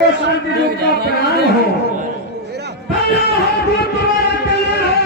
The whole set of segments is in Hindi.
शांति दूत का प्रणाम हो। कल्याण हो, दूत तुम्हारा कल्याण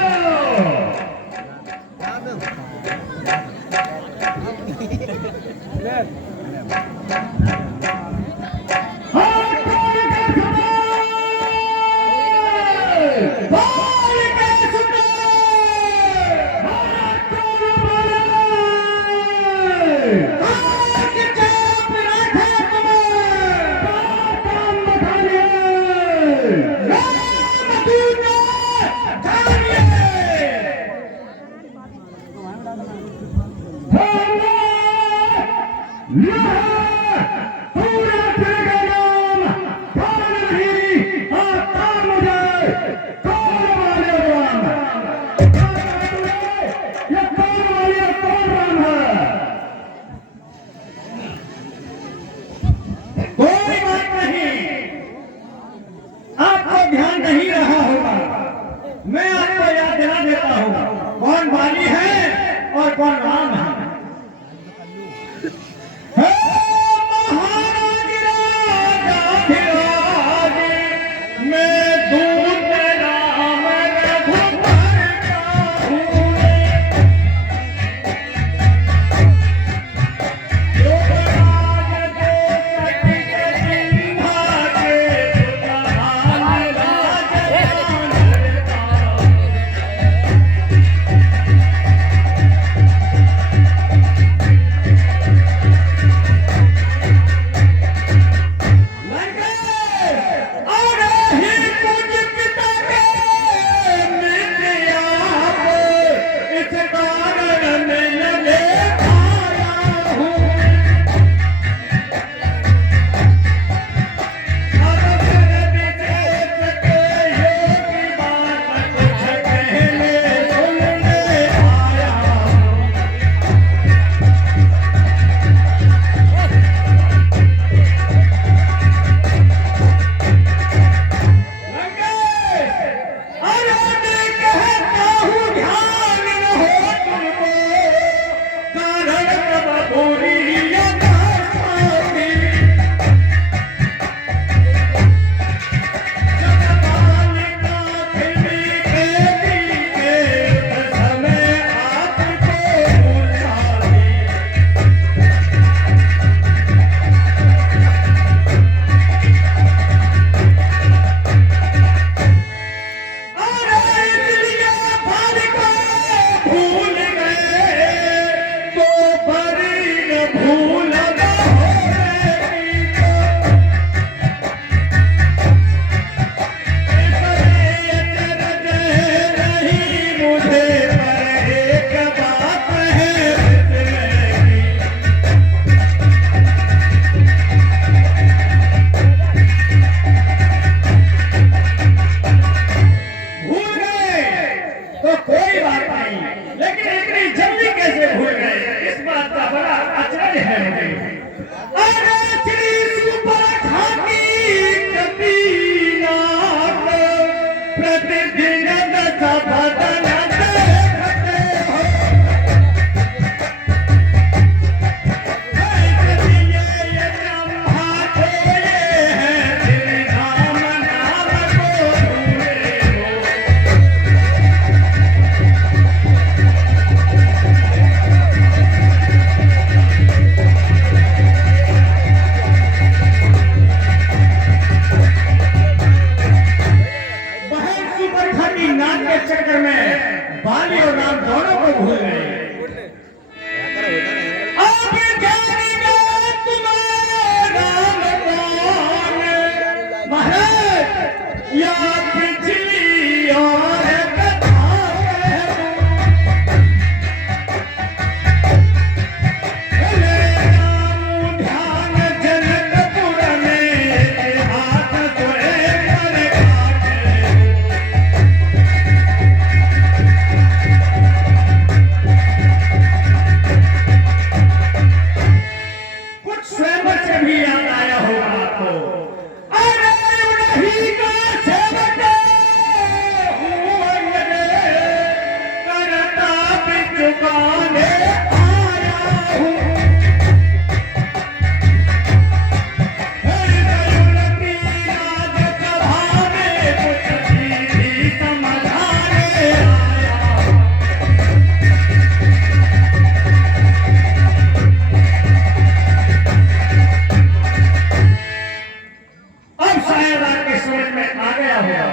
अब शायद आपके समझ में आ गया होगा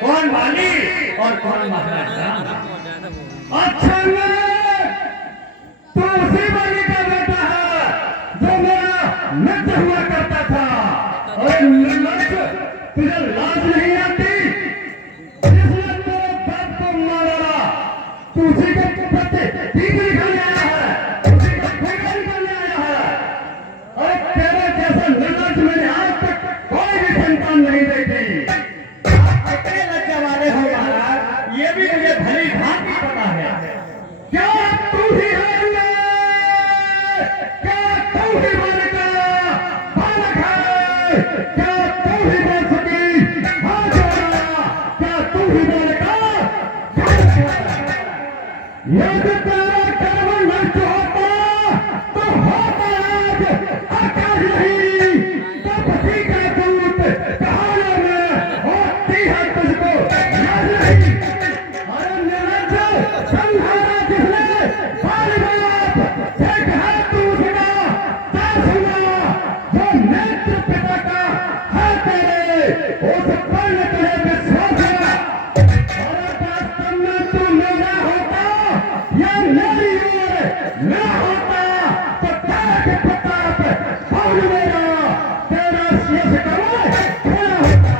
कौन माली और कौन महाराजा। अच्छा तो उसी माली का बेटा है जो मेरा मित्र हुआ करता था। और निर्लज, तुझे लाज नहीं आती? जिसने तेरे बाप को मारा तू उसी के प्रति ठीक निकलने आया है, उसी का फेंका निकलने आया है। और तेरे जैसा निर्लज मैंने आज तक कोई भी संतान नहीं देखी। आप कितने लज्जा वाले हो महाराज, ये भी मुझे भली भांति पता है। क्या तू ही है? क्या तू ही बालक है? क्या तू ही बोल सकी? हाँ क्या तू ही बालक? यदि तेरा कर्म नष्ट होता तो होता आज आकाश नहीं, तो पति का दूत कहानी में होती है तुझको याद नहीं। अरे निर्लज, संहारा जिसने बाल बाप से कहा तू उसका दास हुआ, जो नेत्र पिता का है तेरे, उस पर न तुझे विश्वास है। अरे वास्तव में तू मेरा होता या मेरी ओर न होता तो तेरे प्रताप कौन मेरा, तेरा यश कमाए खड़ा होता।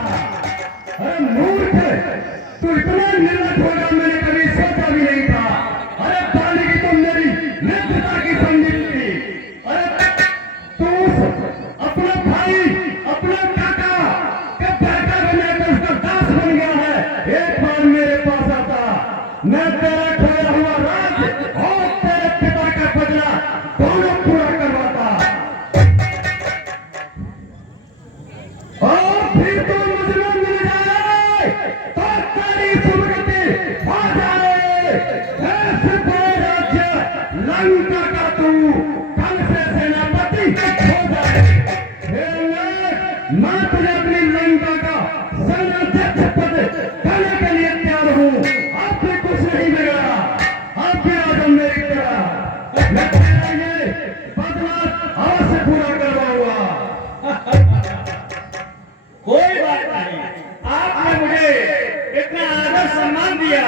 अरे मूर्ख, तू इतना निर्लज होगा मैंने कभी सोचा भी नहीं था। अरे बाली की तुम मेरी मित्रता की संगीत थी। अरे तू अपना भाई, अपना काका के बेटा बनाकर उसका दास बन गया है। एक बार मेरे पास आता, मैं तेरा खोया हुआ राज और तेरे पिता का बदला दोनों पूरा करवाता। और फिर तू मुझे मिल जाए तो तेरी सुमृति हो जाए। ऐसे बड़े राज्य लंका का तू कल से सेनापति हो जाए। मैं तुझे अपनी लंका का सेनाध्यक्ष पद देने के लिए तैयार हूँ। अब से कुछ नहीं बिगड़ा, अब भी आजम मेरी तरह मैं तेरा ये बदला अवश्य पूरा करवाऊंगा। कोई बात नहीं, आपने मुझे इतना आदर सम्मान दिया,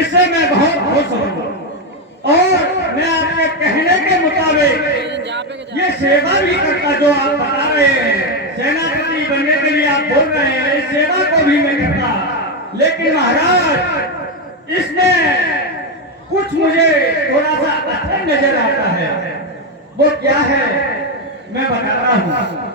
इससे मैं बहुत खुश हूँ। और मैं आपके कहने के मुताबिक ये सेवा भी करता जो आप बता रहे हैं, सेनापति बनने के लिए आप बोल रहे हैं, इस सेवा को भी मैं करता। लेकिन महाराज इसमें कुछ मुझे थोड़ा सा अच्छा नजर आता है। वो क्या है मैं बता रहा हूँ।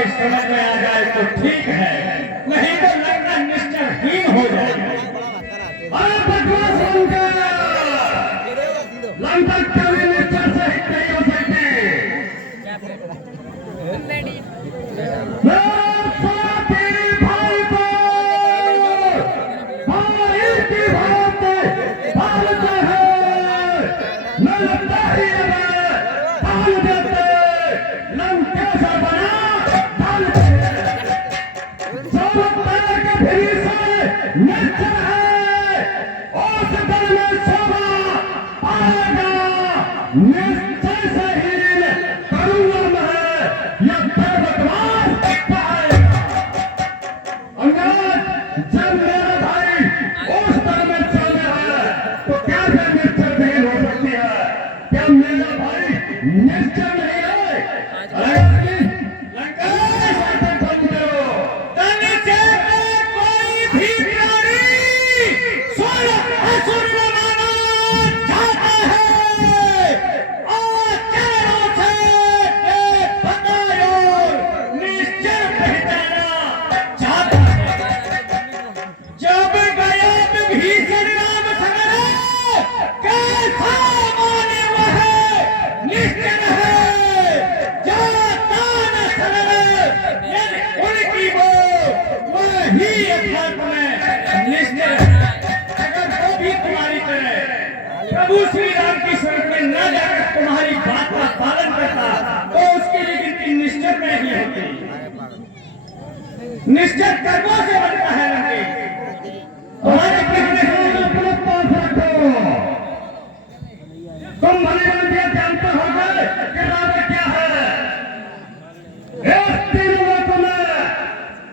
में समझ में आ जाए तो ठीक है, नहीं तो लगना निष्ठहीन हो जाएगा। अरे बकवास लंका कभी निष्ठा से नहीं हो सकती। निश्चय से हीन करूंगा मैं, यह बकवास पाएगा। अंगद, जब मेरा भाई उस दर में चल रहा है तो क्या फिर निश्चय नहीं हो सकती है? क्या मेरा भाई निश्चय नहीं है? अरे लंकेश ऐसे बंद करो। नीचे में कोई भी प्राणी स्वर्ग असुर में माना जाता है। प्रभु श्री राम की शरण में न जाकर तुम्हारी बात का पालन करता तो उसकी गिनती निश्चय में ही होती। निश्चय कर्मों से बनता है लंकेश। तुम्हारे कहने को अपने पास रखो। तुम भले भले जानते हो कि राजा क्या है। इस तीन लोगों में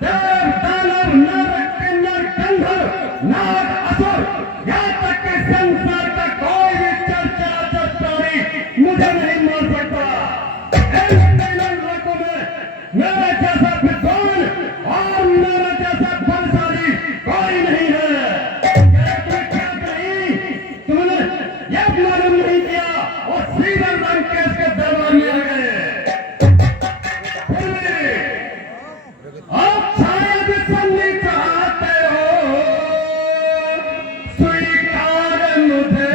देव, दानव, नर, किन्नर, गंधर्व, नाग, असुर, यहाँ तक कि संसार का कोई भी चर्चा प्राणी मुझे नहीं मार सकता। इन तीनों लोगों में मेरे जैसा विद्वान और मेरे जैसा बलशाली कोई नहीं है। क्या कहीं तुमने यह मालूम नहीं किया और सीधा लंकेश के दरबार में आ गए। आप शायद सुननी चाहते हो, स्वीकार मुझे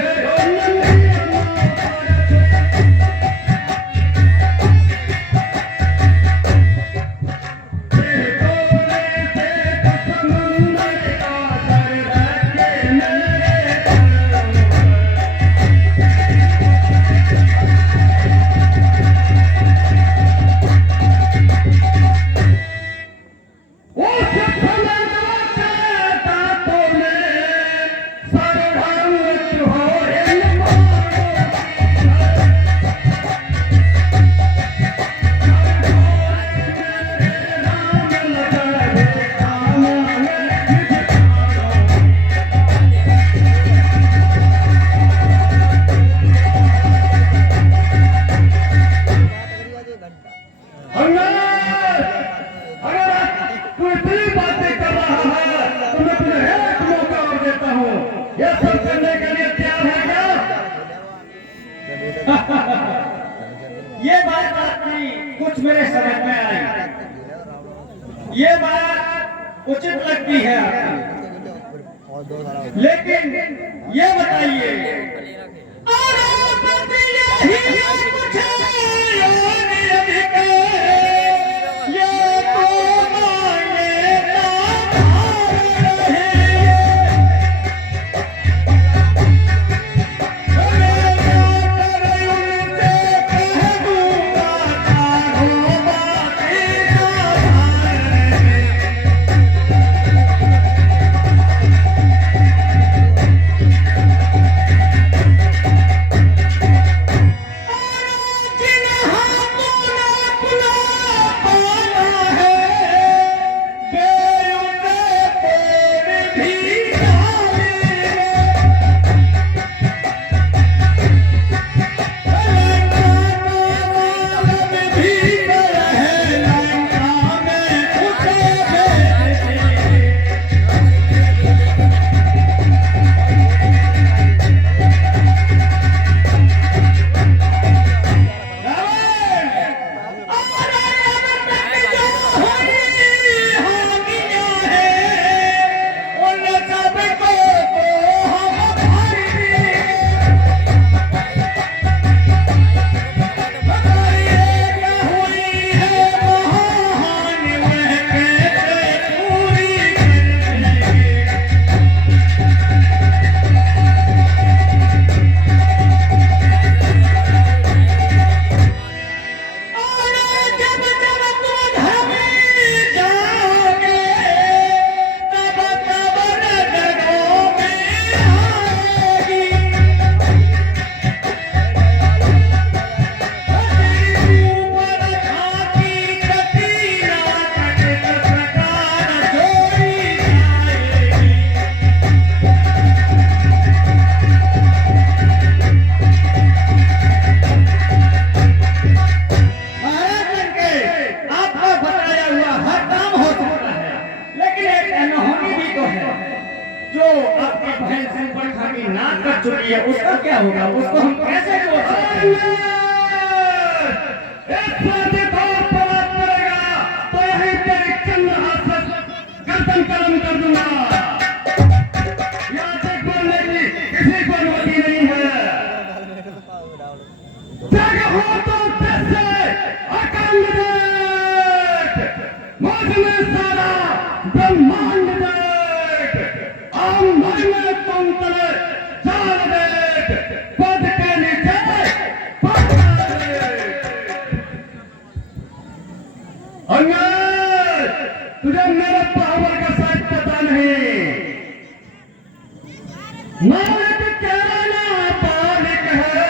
ये बात आपकी कुछ मेरे समझ में आई। ये बात उचित लगती है आपकी, लेकिन ये बताइए जो आपकी बहन सुपर्णखा की नाक कट चुकी है उसका क्या होगा? उसको हम कैसे छोड़ सकते हैं? एक साथी तौर पर बात करेगा तो यहीं पर चल रहा गर्दन कलम कर दूंगा। यहाँ तक बोलने की किसी को अनुमति नहीं है। जगह हो तो कैसे अकाल देख, मुझ में सारा ब्रह्मांड देख, आम मन में तुम तले चाल देख, पद के नीचे पद देख। अंगद, तुझे मेरे पावर का शायद पता नहीं। मालिक तेरा ना पालिक है,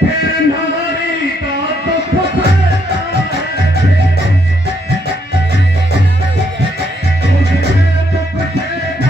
फिर हमारी का तो खुद रहता है। मुझे तो कुछ नहीं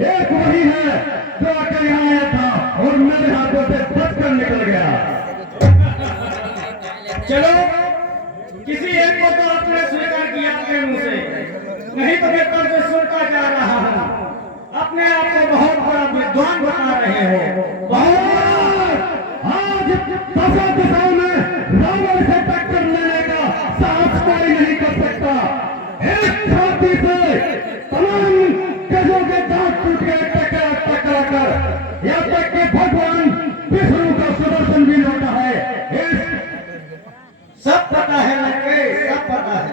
एक वही है जो आकर यहाँ आया था और मेरे हाथों से बचकर निकल गया। चलो किसी एक को तो आपने स्वीकार किया अपने मुंह से, नहीं तो मैं कब से सुनता जा रहा हूँ। अपने आप को बहुत बड़ा विद्वान बता रहे हो। आज दशा दिशाओं में रावण से टक्कर लेने का साहस कोई नहीं कर सकता। एक छाती से तमाम गजों के दांत टूट गए टकरा टकरा कर, यहाँ तक कि भगवान विष्णु का सुदर्शन भी लौटा है। सब पता है लड़के, सब पता है।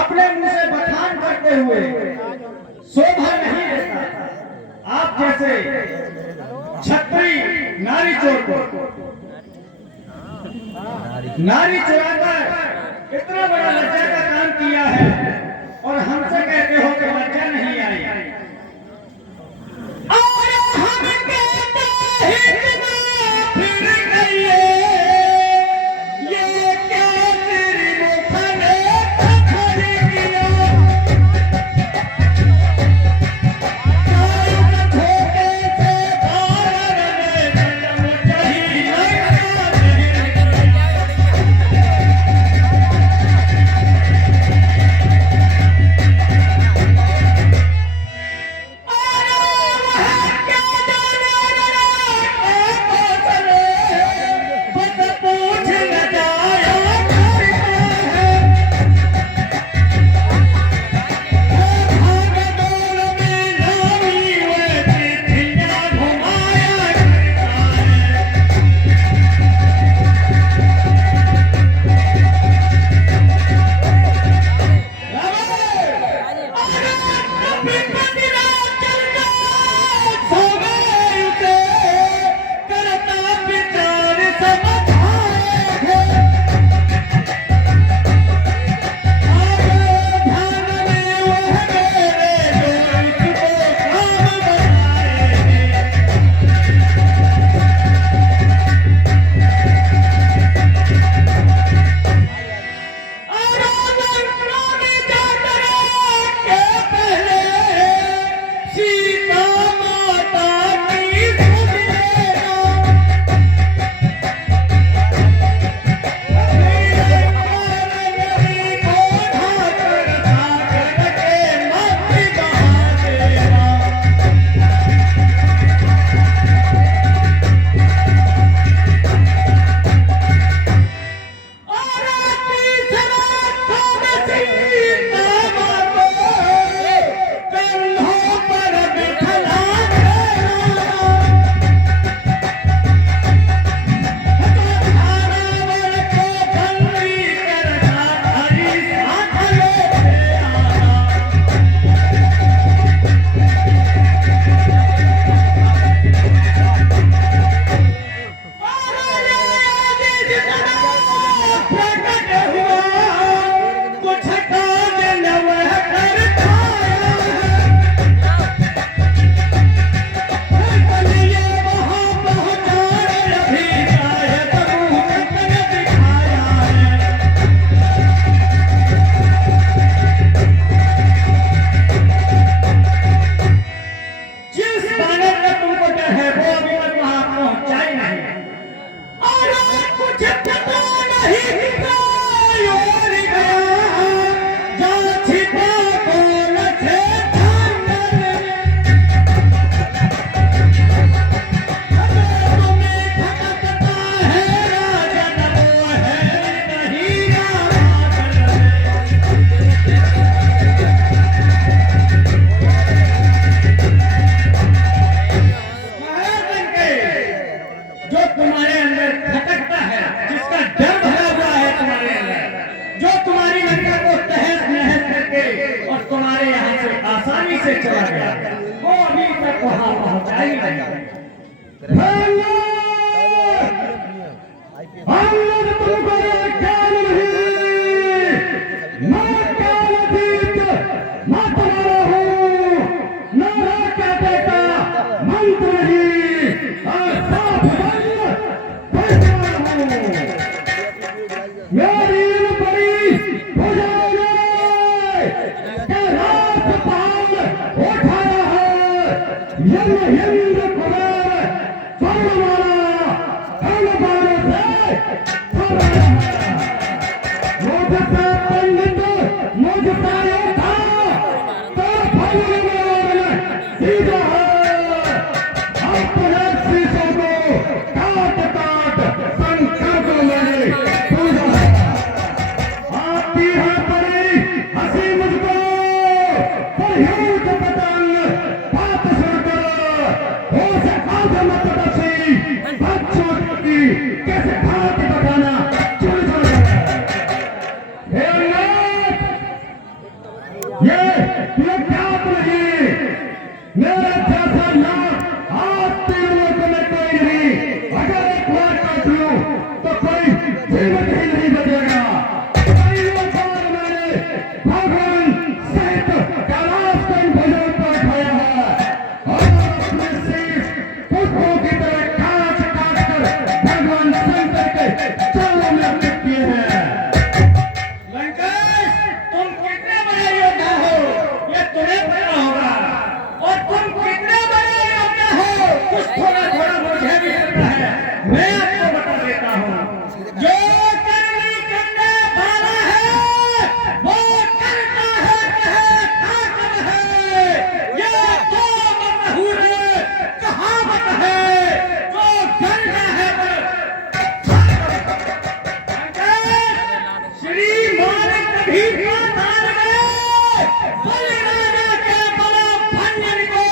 अपने मुंह से बखान करते हुए शोभा नहीं देता। आप जैसे छत्री नारी चोर को नारी चुराकर इतना बड़ा लज्जा का काम किया है और हमसे कहते हो कि लज्जा नहीं आई। और हम कहते हैं कि ना फिर गए, ये क्या तेरी मुखने पत्थर किया। कान धोखे से बाहर जन्म चाहिए। हम लोग तुमको ज्ञान नहीं, मैं कालतीत मत मारो हूँ, मेरा कहते का मंत्र नहीं, साफ बंद हूँ। मेरी इन बड़ी भुजाओं ने के रात पाल उठाया है, यम हिंद कुमार स्वर्णमाला धर्मबाणों से छुड़ाया है। मुझसे पंडित मुझसे योद्धा तो फल में सीधा है, अपने शीशों को काट काट संकल्प में पूजा है। आती है बड़ी हंसी मुझको, पर यूं तो पतंग बात सुनकर होश आजमत बसी बच्चों की कैसे भात पकाना चुन जाए। हे अल्लाह, ये ज्ञात नहीं, मेरे जैसा नाम आज तीन लोगों में कोई नहीं। अगर एक बार काट लूं तो कोई जीवित ही नहीं बचेगा। कईयों बार मैंने भगवान सहित कैलाश को इन भुजाओं पर उठाया है और अपने शीश पुष्पों की तरह काट काट कर भगवान शंकर के चरणों में अर्पित किए हैं। लंकेश, तुम कितने बड़े योद्धा हो ये तुम्हें पता होगा, और तुम कितने बड़े योद्धा हो कुछ थोड़ा थोड़ा मुझे भी पता है। मैं आपको बता देता हूँ, जो करनी करने वाला है वो करता है, कहे ताकत है। ये तो मशहूर कहावत है, जो करना है श्री मान कभी पाताल में बलिराजा के बड़ा भंजन को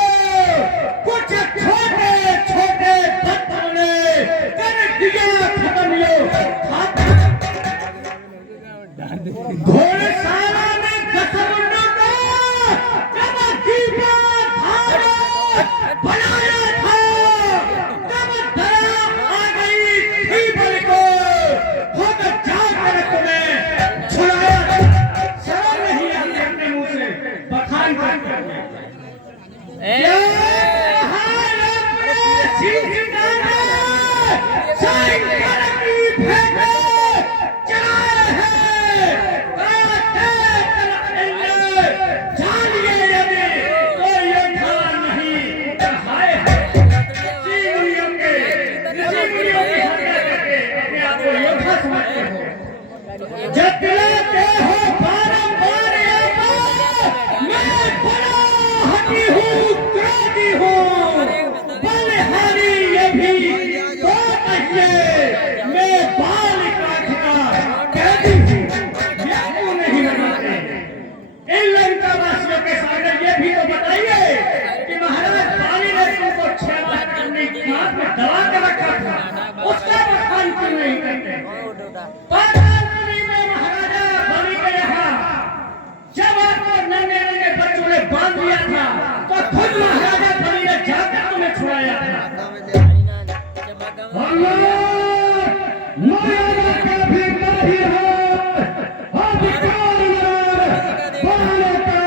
कुछ छोटे छोटे तत्वों ने कर दिया खत्म। यो घोड़शाला में दसमुंडों को जब दीपा बनाया था, तब दया आ गई थी बलि को, खुद जाकर तुम्हें छुड़ाया। शर्म नहीं आती अपने मुंह से बखान करते हुए। ये हाल अपने सीताने शंकर की भेंट चढ़ाए हैं। काटे तलवार जानिए यदि कोई योद्धा नहीं चढ़ाए हैं। ऋषि-मुनियों की हत्या करके अपने आप को योद्धा समझते हो। जतलाते हो बारंबार ये बात, मैं बड़ा हठी हूँ, क्रोधी हूँ, बलहारी ये भी तो कहिए, मैं बाल काट का कैदी हूँ। ये क्यों नहीं बताते? इन लंकावासियों के सामने ये भी तो बताइए कि महाराज बाली ने तुमको 6 माह करने की नाक में दबा के रखा था, उसका बखान क्यों नहीं करते? पातालपुरी में महाराजा बलि के यहाँ जब आपको नन्हे नन्हे बच्चों ने बांध दिया था, तो खुद महाराजा बलि ने जाकर तुम्हें छुड़ाया था। मर्यादा का भी नहीं है, अधिकार बढ़ाने का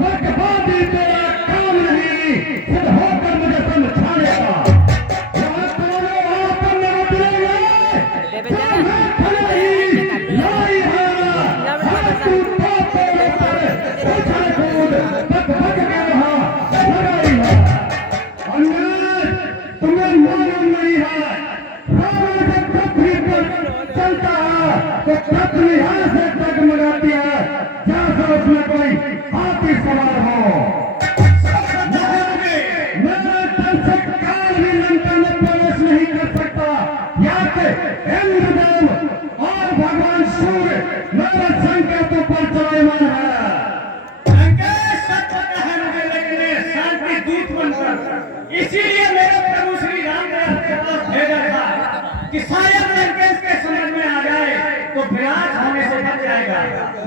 बर्बादी तेरा काम नहीं, सिद्ध होकर मुझे समझाने का। यहाँ तुम्हारे आप न दिए जो मैं भलाई लाई है, हर तू पापों पर उछल कूद बक बक के वहाँ लगाई है। अन्य तुम्हें मालूम नहीं है, रावण जब पृथ्वी पर चलता है तो पृथ्वी यहाँ से डगमगाती है जैसे उसमें कोई हाथी सवार हो। मेरे तन से काल भी लंका में प्रवेश नहीं कर सकता। यहाँ पे इंद्रदेव और भगवान सूर्य मेरे संकेतों पर चलायमान है। लंकेश, सब पता है मुझे, लेकिन मैं शांति दूत बनकर इसीलिए मेरे प्रभु श्री राम ने आपके पास भेजा था कि शायद लंकेश के समझ में आ जाए तो विनाश होने से बच जाएगा,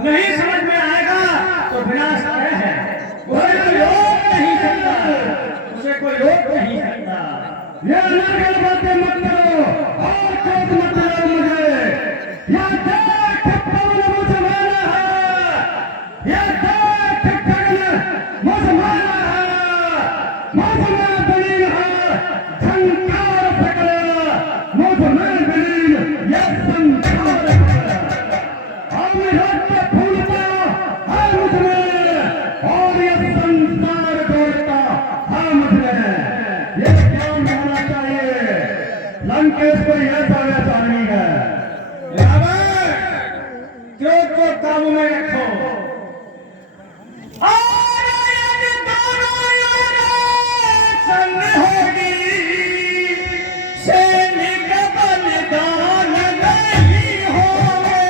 नहीं समझ में आएगा तो विनाश तय है। उसे कोई रोक नहीं सकता, उसे कोई रोक नहीं सकता। ये नरगल बातें मत करो और क्रोध मत दिलाओ मुझे। ये देख पवन मुझे माना है, ये देख गगन मुझे माना है, मुझ में विलीन है झंकार सकल, मुझ में विलीन ये संसार सकल। अमृत फूलता है मुझ में और ये संसार डोलता है मुझ में। ये ज्ञान होना चाहिए लंकेश को, यह सारा आदमी है। रावण, क्रोध को काबू में रखो। संग होगी सैनिक बलिदान नहीं होवे।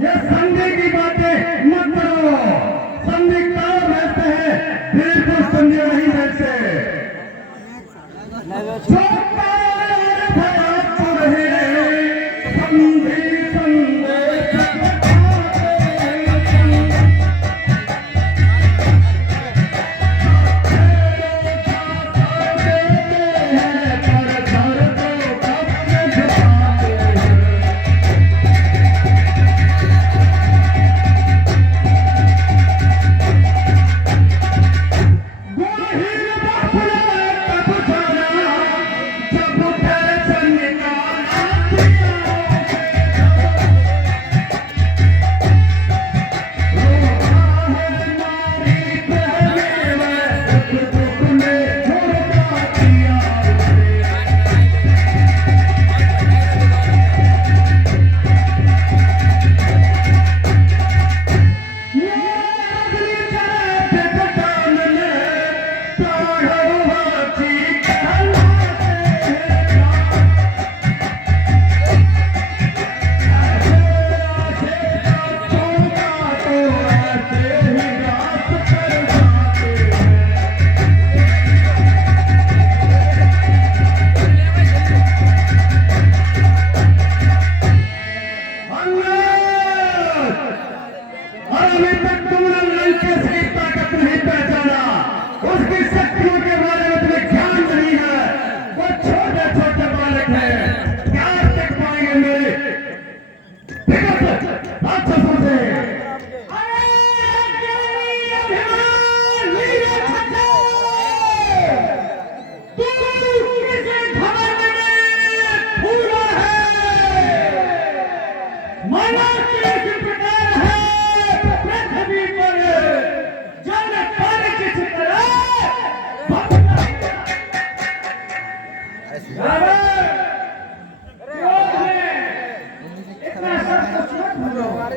ये संधि की बातें मत करो। संधि कहाँ बैठते हैं, बिल्कुल संधि नहीं बैठते। जो पार भयात हो रहे हैं, संधि संदेश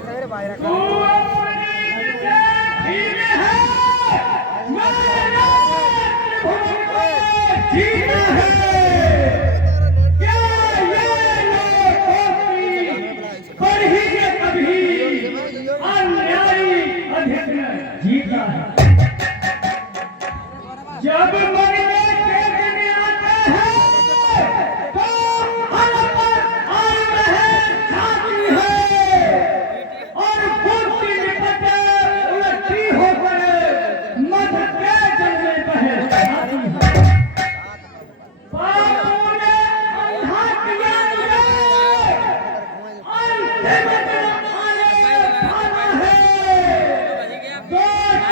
तू अपनी सेठी में है, मैंने त्रिभुवन को जीना है। क्या ये लोग पढ़ी के कभी अन्यायी अधिक जीता है। जब मरने के दिन आते हैं तो हलकत और महल जाती है और फूलती निपटे उलटी होकर मध के जल में बह जाती है। बापू ने अंधा किया मुझे, अंतिम दिन आने वाला है। दो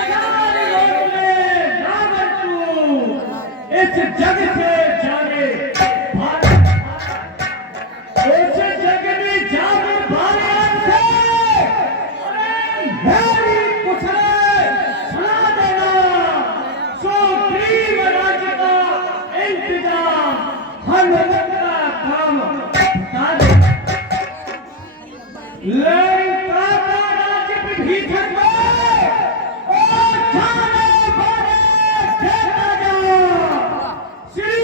चार लोग में रावण तू इस जग से जाने भागा, इस जग में जाने भागा से मेरी कुछले सुना देना। सुग्रीव राज्य का इंतजाम हनुमत का काम बता दे। लंका का राज्य भीतर में और जाने वाले देता जा। श्री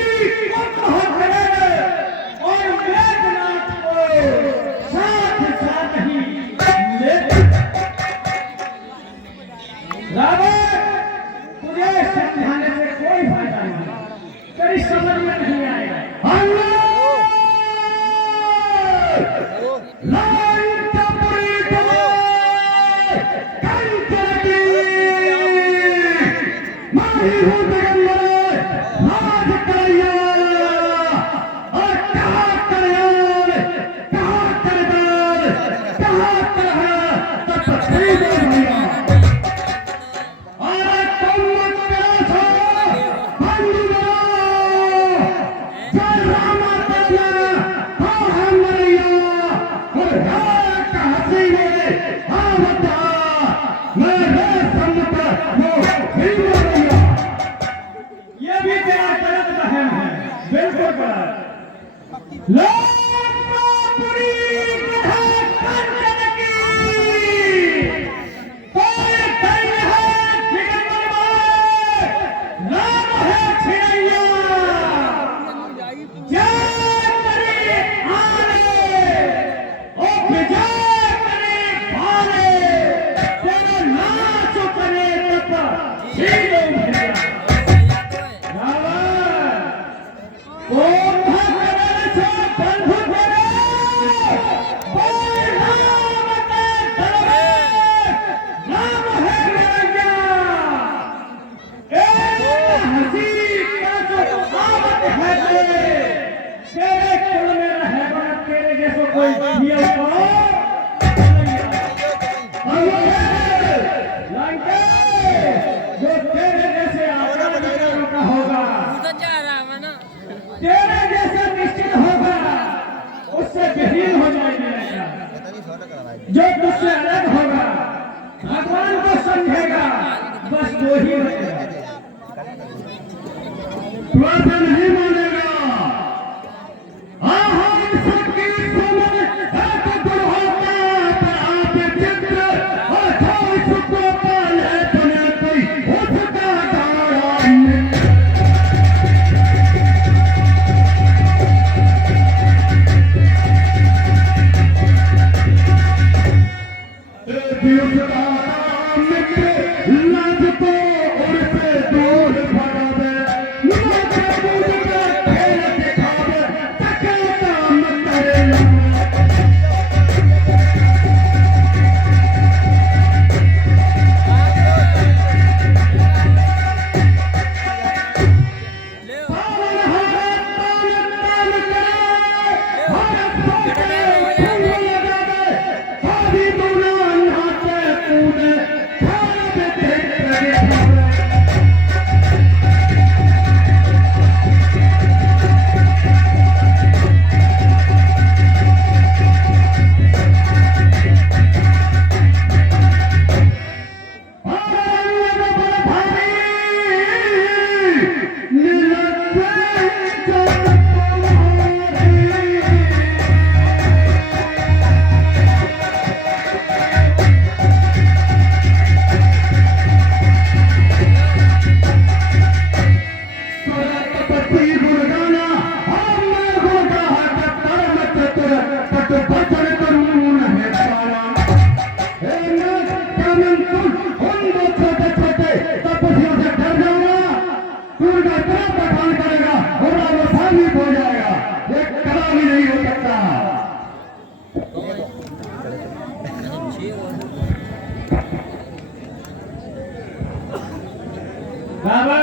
कुंभकर्ण और मेघनाथ को साथ साथ ही लेते। रावण, तुझे समझाने से कोई फायदा नहीं, तेरी समझ में नहीं आएगा। लंकापुरी को कंचकी माही हूँ दिगंबर राज करैया और कहाँ करयाल कहाँ करदार कहाँ करहा तपस्वी भैया और तुम मत करो छो बंधु जय रामा तेरा हाँ हम मरिया और रात हंसी में आवता मेरे सम्मत वो भी मरिया। ये भी तेरा गलत बहन है, बिल्कुल गलत। लंकापुरी है कंचकी, कोई दैन्य है दिगंबर, नाम है छिड़ैया। जय करी आने ओ विजय करी भाले, तेरा नाच करे तप छीनो भैया। तेरे जैसे निश्चित होगा उससे बेहीन हो जाएगी। जो तुझसे अलग होगा भगवान को समझेगा, बस वो ही बचेगा। तू ऐसा नहीं मानेगा। हम सबकी समझ एक गुण होता पर आप चित्र और जो उसको पाले बने कोई उसका गाड़ा नहीं। बचन करूं है पारा हे नाथ कामन तुम उन दो छोटे छोटे तपस्वियों से डर जाऊंगा तू उनका इतना पठान करेगा और वो धार्मिक हो जाएगा ये कभी नहीं हो सकता बाबा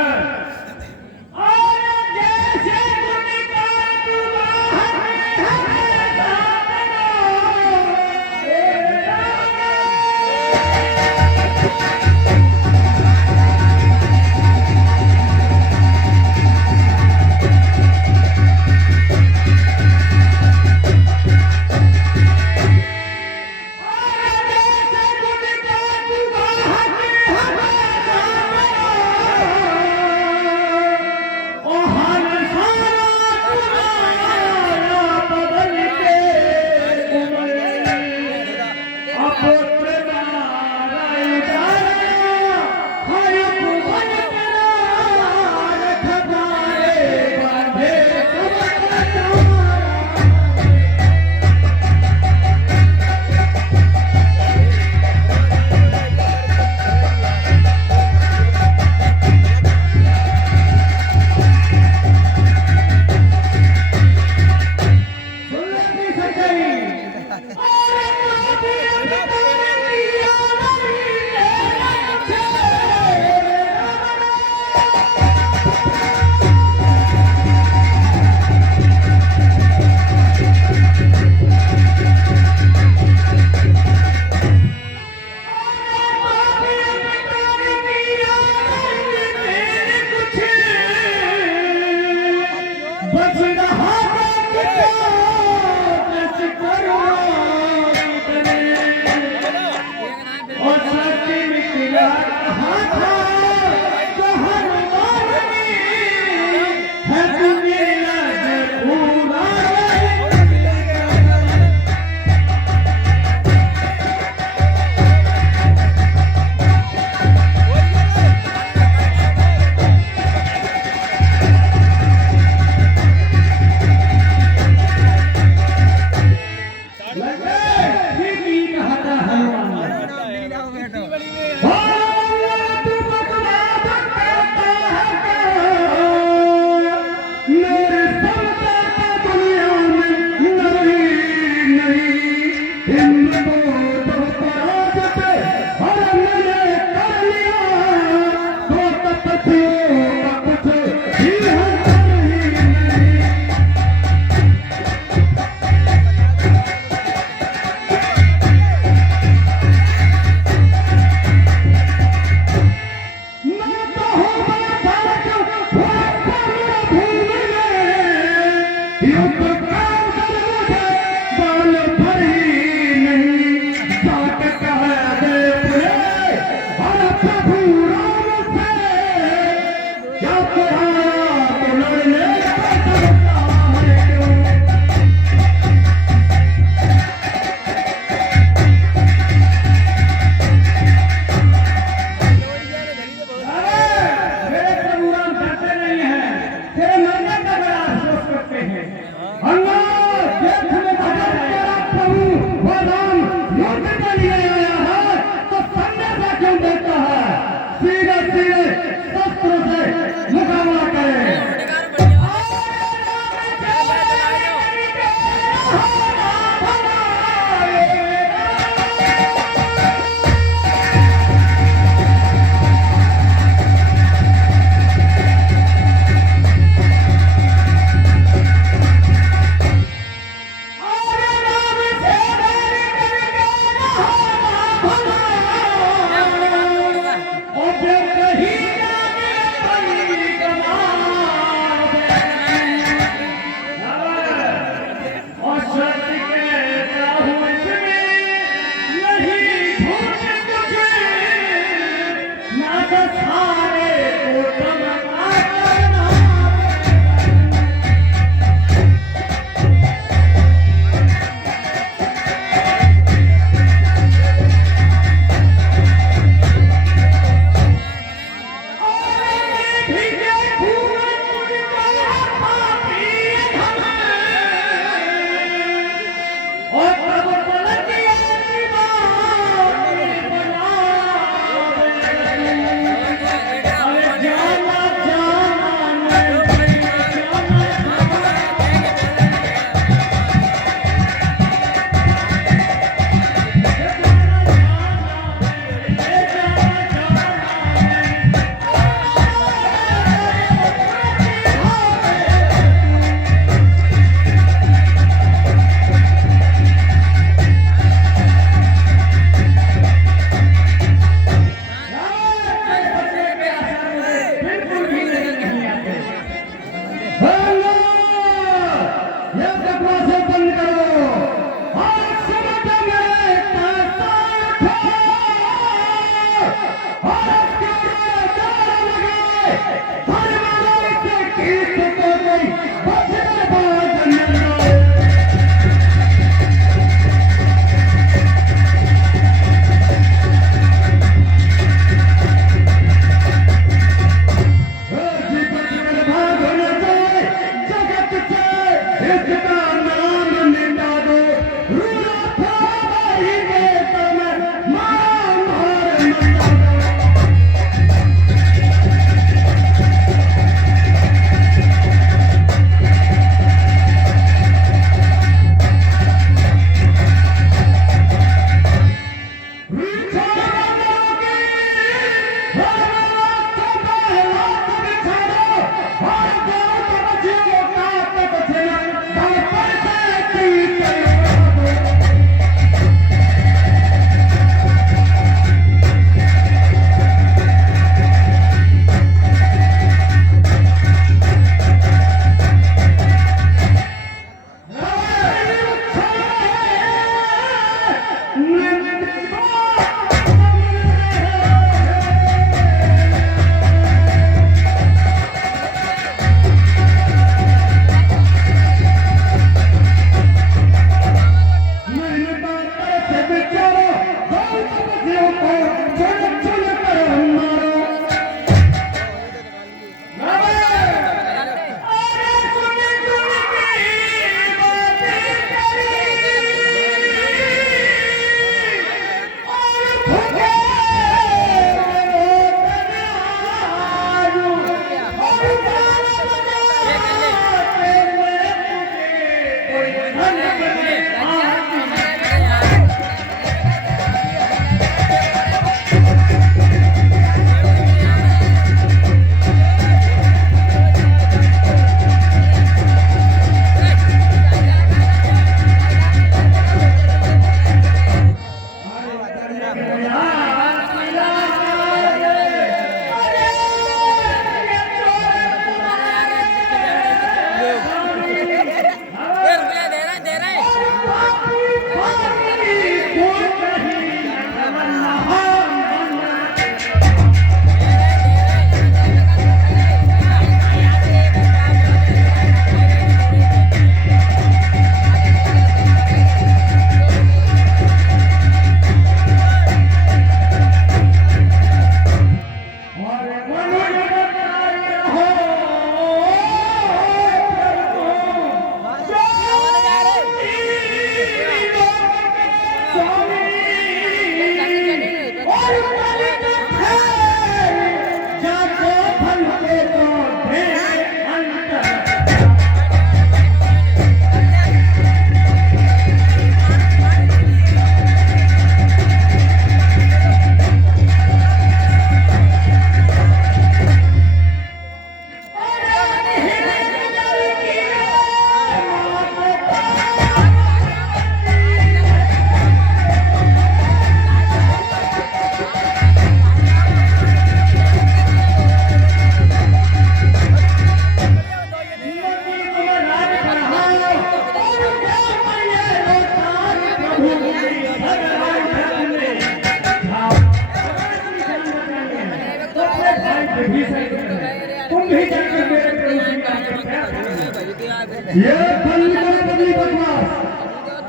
ये बदली बकवास,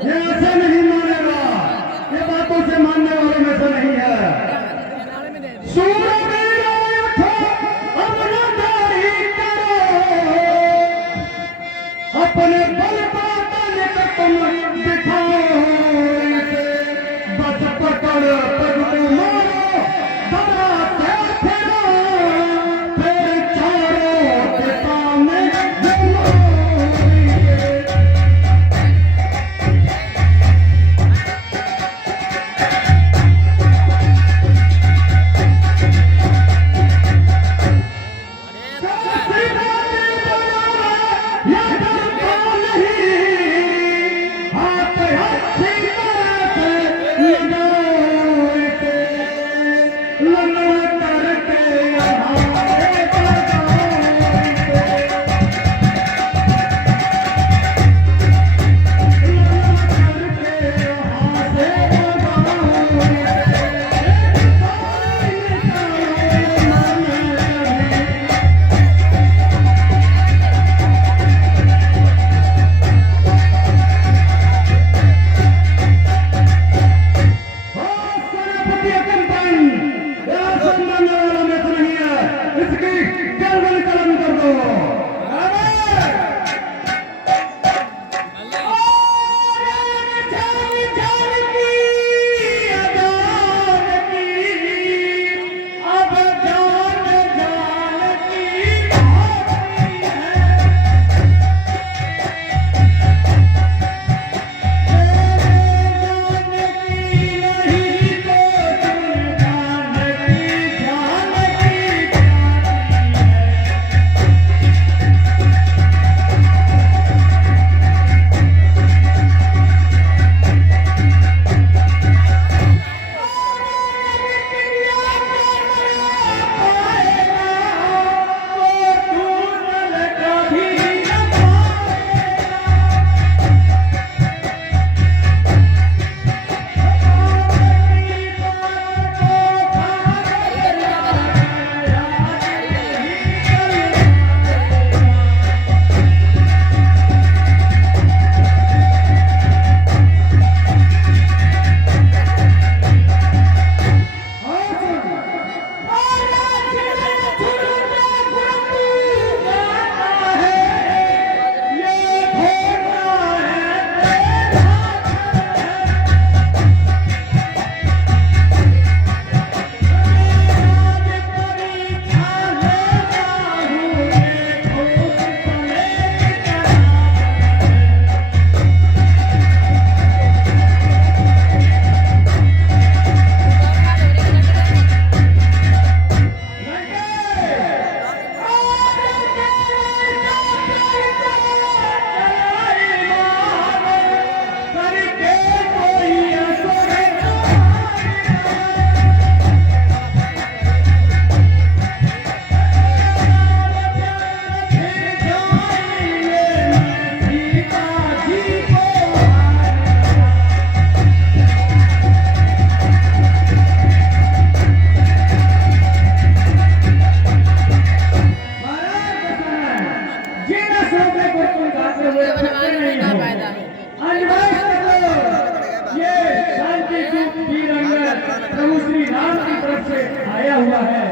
ये ऐसे नहीं मानेगा, ये बातों से मानने वालों में से नहीं है। सूरवीरों उठो, अब लड़ाई करो, अपने बल का बल का तुम दिखाओ इसे, बस पकड़ पग को मारो, दबा से फिरो, फिर चारों दिशा में घुमाओ इसे। प्रभु श्री राम की तरफ से आया हुआ है।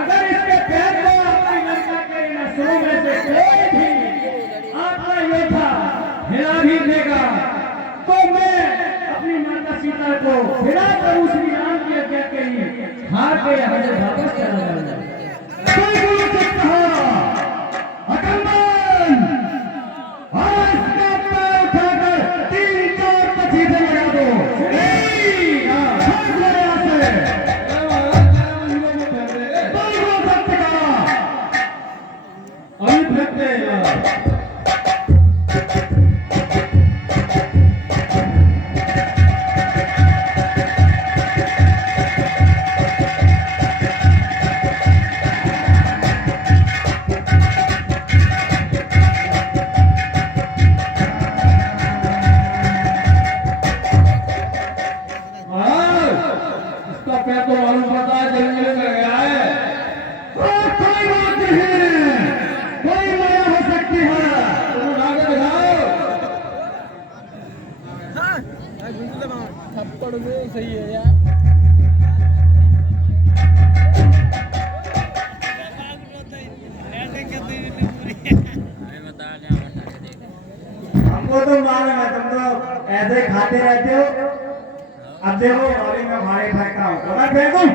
अगर इसके पैर को अपनी लंका के नसों में से कोई भी आपका योद्धा हिला भी देगा तो मैं अपनी माता सीता को बिना प्रभु श्री राम की आज्ञा के लिए हार के यहाँ से वापस चला जाऊंगा। सही है यार। हमको तो मालूम है तुम तो ऐसे खाते रहते हो। अब देखो अभी मैं भाड़े फेंक रहा हूँ, फेंक दूं।